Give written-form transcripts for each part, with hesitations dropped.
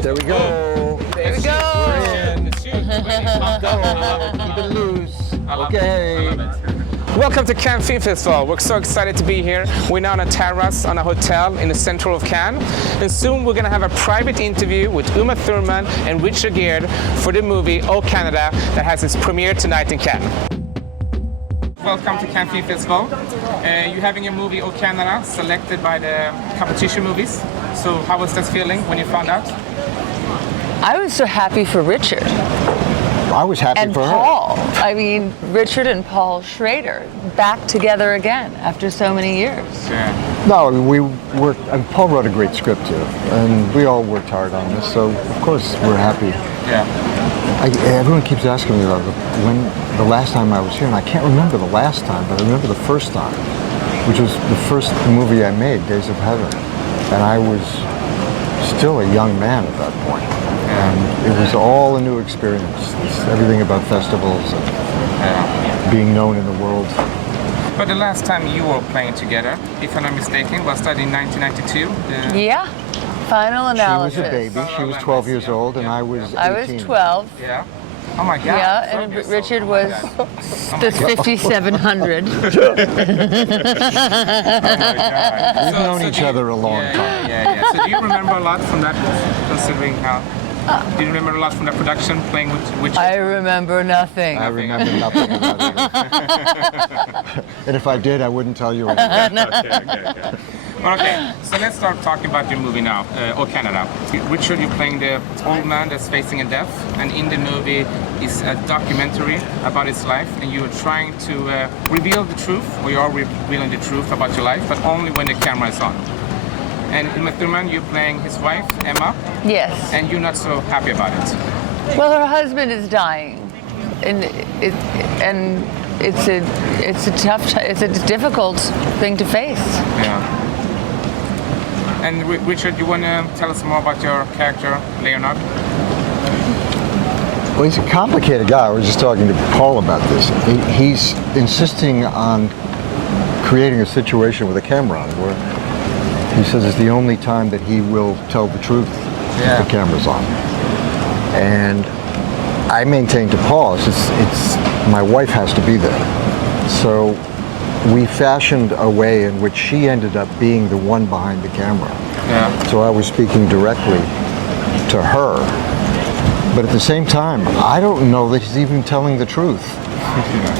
There we go. There we go. We're in. Go. Keep it loose. Okay. Welcome to Cannes Film Festival. We're so excited to be here. We're now on a terrace on a hotel in the center of Cannes. And soon we're going to have a private interview with Thurman and Richard Gere for the movie Oh Canada that has its premiere tonight in Cannes. Welcome to Cannes Film Festival. You're having a movie Oh Canada selected by the competition movies. So how was that feeling when you found out? I was so happy for Richard. I was happy And for Paul. I mean, Richard and Paul Schrader back together again after so many years. Yeah. her. No, we worked, and Paul wrote a great script too, and we all worked hard on this, so of course we're happy. Yeah. Everyone keeps asking me about when the last time I was here, and I can't remember the last time, but I remember the first time, which was the first movie I made, Days of Heaven, and I was still a young man at that point. And it was all a new experience. It's everything about festivals and being known in the world. But the last time you were playing together, if I'm not mistaken, was that in 1992? Yeah. Final analysis. She was a baby. She was 12 years old, and I was 18. I was 12. Yeah. Oh my God. Yeah, and Richard was the 5,700. We've known each other a long time. Yeah. So do you remember a lot from that, considering how? Do you remember a lot from the production, playing with which? I remember nothing. I remember nothing about it. And if I did, I wouldn't tell you anything. Okay, so let's start talking about your movie now, Oh Canada. Richard, you're playing the old man that's facing a death, and in the movie is a documentary about his life, and you're trying to reveal the truth, or you are revealing the truth about your life, but only when the camera is on. And Thurman, you're playing his wife, Emma. Yes. And you're not so happy about it. Well, her husband is dying, and it's a difficult thing to face. Yeah. And Richard, you want to tell us more about your character, Leonard? Well, he's a complicated guy. I was just talking to Paul about this. He's insisting on creating a situation with a camera on where he says it's the only time that he will tell the truth if the camera's on. And I maintain to Paul, it's my wife has to be there. So we fashioned a way in which she ended up being the one behind the camera. Yeah. So I was speaking directly to her. But at the same time, I don't know that he's even telling the truth.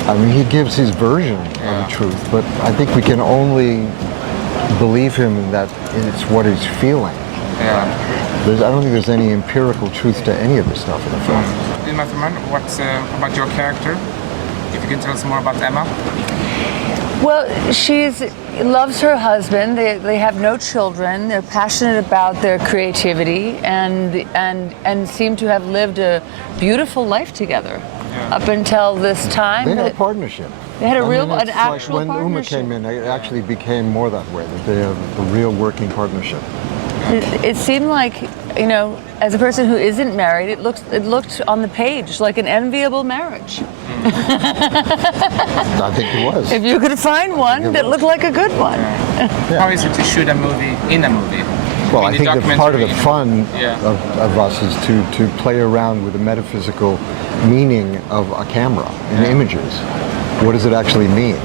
I mean, he gives his version of the truth, but I think we can only believe him that it's what he's feeling. Yeah. I don't think there's any empirical truth to any of the stuff in the film. Thurman, what's about your character? If you can tell us more about Emma. Well, she loves her husband. They have no children. They're passionate about their creativity and seem to have lived a beautiful life together up until this time. They had a partnership. They had an it's actual like when partnership. Uma came in, it actually became more that way, that they have a real working partnership. It seemed like, you know, as a person who isn't married, it looked on the page like an enviable marriage. I think it was. If you could find one that looked like a good one. How is it to shoot a movie in a movie? Well, I think that part of the fun Yeah. of us is to play around with the metaphysical meaning of a camera and images. What does it actually mean?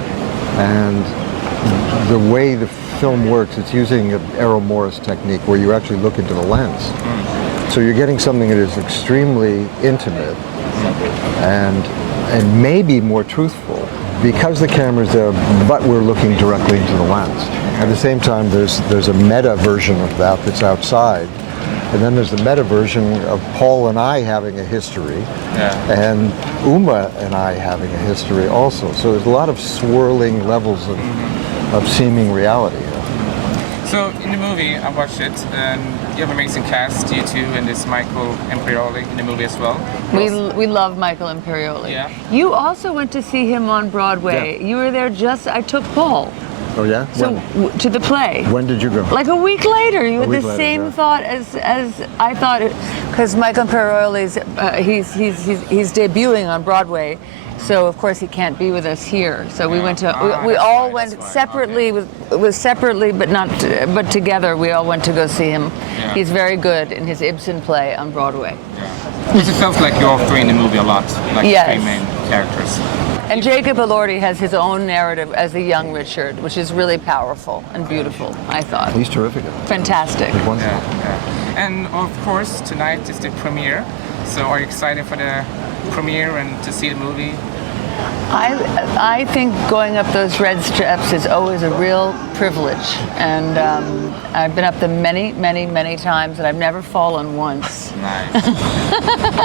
And the way the film works, it's using an Errol Morris technique where you actually look into the lens. So you're getting something that is extremely intimate and maybe more truthful because the camera's there, but we're looking directly into the lens. At the same time, there's a meta version of that that's outside. And then there's the meta version of Paul and I having a history, and Uma and I having a history also. So there's a lot of swirling levels of seeming reality. So in the movie, I watched it, and you have an amazing cast, you two, and this Michael Imperioli in the movie as well. We love Michael Imperioli. Yeah. You also went to see him on Broadway. Yeah. You were there I took Paul. Oh yeah? So to the play. When did you go? Like a week later, you had week the later, same yeah. thought as I thought, because Michael Imperioli's he's debuting on Broadway, So of course he can't be with us here. So we went to we that's all right, went that's right. separately with separately but not but together. We all went to go see him. Yeah. He's very good in his Ibsen play on Broadway. Because it felt like you're all three in the movie a lot, like Yes. three main characters. And Jacob Elordi has his own narrative as the young Richard, which is really powerful and beautiful, I thought. He's terrific. Fantastic. He's wonderful. Yeah. And of course, tonight is the premiere. So are you excited for the premiere and to see the movie? I think going up those red steps is always a real privilege, and I've been up them many, many, many times, and I've never fallen once. Nice.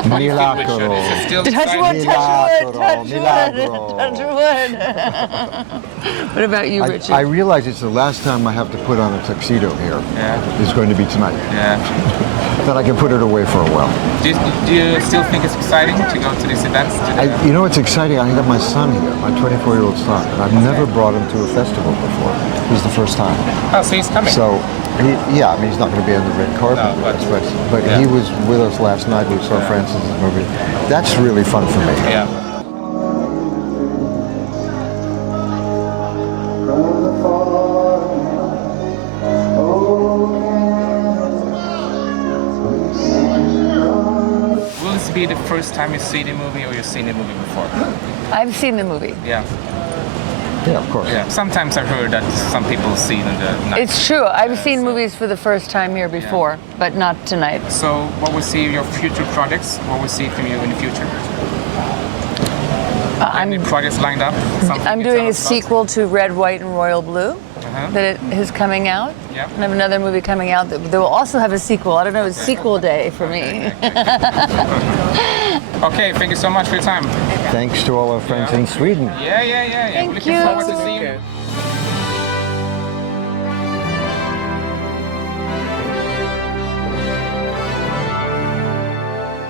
Milagro. Is it still Touch exciting? wood, touch wood, touch Milagro. wood, touch wood. What about you, Richard? I realize it's the last time I have to put on a tuxedo here. Yeah. It's going to be tonight. Yeah. Then I can put it away for a while. Do you still think it's exciting to go to these events? You know, it's exciting. I got my son here, my 24-year-old son, and I've never brought him to a festival before. This is the first time. Oh, so he's coming. So, I mean, he's not going to be on the red carpet, No, with us, but yeah. he was with us last night. We saw Francis' movie. That's really fun for me. Yeah. Will this be the first time you see the movie, or you've seen the movie before? I've seen the movie. Yeah. Yeah, of course. Yeah. Sometimes I've heard that some people see it in the night. It's true. I've seen movies for the first time here before, but not tonight. So, what will see your future projects? What will see from you in the future? Any projects lined up? Something I'm you can doing tell a us about? sequel to Red, White, and Royal Blue Uh-huh. that it is coming out. Yeah. And I have another movie coming out that will also have a sequel. I don't know, it's sequel day for me. Okay, thank you so much for your time. Thanks to all our friends in Sweden. Yeah. Thank We're looking you. forward to seeing you.